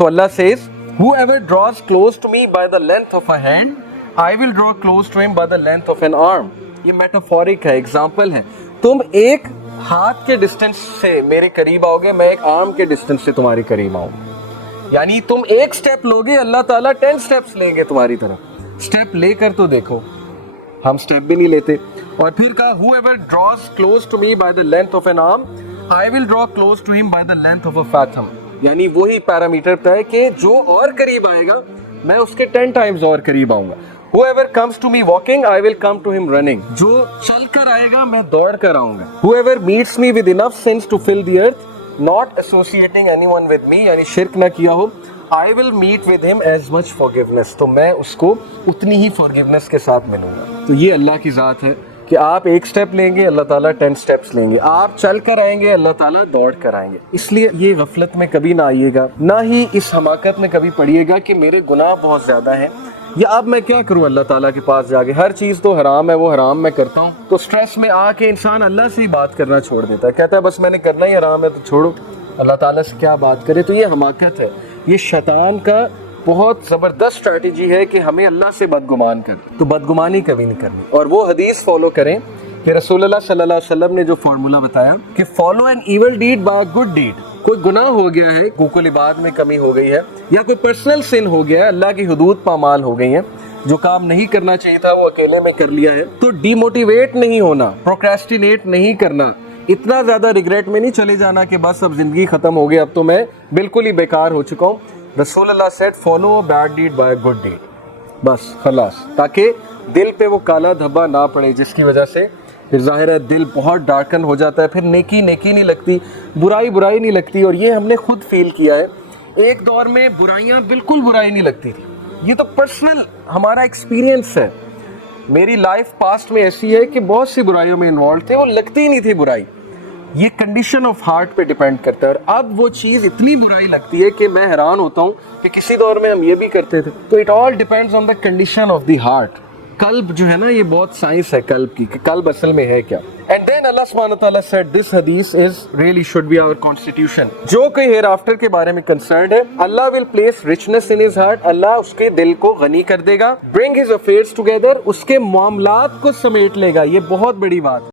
So Allah says, whoever draws close to me by the length of a hand, I will draw close to him by the length of an arm. ये metaphoric है, example है. तुम एक हाथ के distance से मेरे करीब आओगे, मैं एक आर्म के डिस्टेंस से तुम्हारे करीब आऊंगा. यानी तुम एक स्टेप लोगे, अल्लाह ताला 10 स्टेप्स लेंगे तुम्हारी तरफ. स्टेप लेकर तो देखो, हम स्टेप भी नहीं लेते. और फिर कहा, whoever draws close to me by the length of an arm, I will draw close to him by the length of a fathom. यानी वही पैरामीटर है कि जो और करीब आएगा मैं उसके 10 टाइम्स और करीब आऊंगा. Whoever comes to me walking, I will come to him running. जो चल कर आएगा मैं दौड़ कर आऊंगा. Whoever meets me with enough sins to fill the earth, not associating anyone with me, यानी शिर्क ना किया हो, I will meet with him as much forgiveness. तो मैं उसको उतनी ही forgiveness के साथ मिलूंगा. तो ये अल्लाह की ज़ात है कि आप एक स्टेप लेंगे, अल्लाह ताला 10 स्टेप्स लेंगे. आप चल कर आएंगे, अल्लाह ताला दौड़ कर आएंगे. इसलिए ये गफलत में कभी ना आइएगा, ना ही इस हमाकत में कभी पड़िएगा कि मेरे गुनाह बहुत ज़्यादा हैं, या अब मैं क्या करूं अल्लाह ताला के पास जाके, हर चीज़ तो हराम है, वो हराम मैं करता हूं. तो स्ट्रेस में आके इंसान अल्लाह से ही बात करना छोड़ देता है, कहता है बस मैंने करना ही हराम है तो छोड़ो, अल्लाह ताला से क्या बात करे. तो ये हमाकत है, ये शैतान का बहुत ज़बरदस्त स्ट्रैटेजी है कि हमें अल्लाह से बदगुमान कर. तो बदगुमानी कभी नहीं करनी, और वो हदीस फॉलो करें कि रसूलुल्लाह सल्लल्लाहु अलैहि वसल्लम ने जो फार्मूला बताया कि follow an evil deed by a good deed. कोई गुनाह हो गया है, हुकूकुल इबाद में कमी हो गई है, या कोई पर्सनल सिन हो गया है, अल्लाह की हुदूद पामाल हो गई है, जो काम नहीं करना चाहिए था वो अकेले में कर लिया है, तो डिमोटिवेट नहीं होना, प्रोक्रेस्टिनेट नहीं करना, इतना ज़्यादा रिग्रेट में नहीं चले जाना कि बस अब ज़िंदगी ख़त्म हो गई, अब तो मैं बिल्कुल ही बेकार हो चुका हूँ. रसूलुल्लाह said follow a bad deed by a good deed, बस खलास, ताकि दिल पे वो काला धब्बा ना पड़े, जिसकी वजह से फिर ज़ाहिर है दिल बहुत डार्कन हो जाता है, फिर नेकी नेकी नहीं लगती, बुराई बुराई नहीं लगती. और ये हमने खुद फील किया है, एक दौर में बुराइयाँ बिल्कुल बुराई नहीं लगती थी. ये तो पर्सनल हमारा एक्सपीरियंस है. मेरी लाइफ पास्ट में ऐसी है कि बहुत सी बुराइयों में इन्वॉल्व थे, वो लगती ही नहीं थी बुराई. ये कंडीशन ऑफ हार्ट पे डिपेंड करता है. और अब वो चीज़ इतनी बुराई लगती है कि मैं हैरान होता हूँ कि किसी दौर में हम ये भी करते थे. तो it all depends on the condition of the heart. कल्ब जो है ना, ये बहुत साइंस है कल्ब की, कि कल्ब असल में है क्या. एंड देन अल्लाह सुब्हानहू व तआला सेड दिस हदीस is really should be our constitution. जो कोई हेयर आफ्टर के बारे में कंसर्न्ड है, अल्लाह will place richness in his heart, अल्लाह उसके दिल को गनी कर देगा. ब्रिंग हिज अफेयर्स टुगेदर, उसके मामलात को समेट लेगा. ये बहुत बड़ी बात है.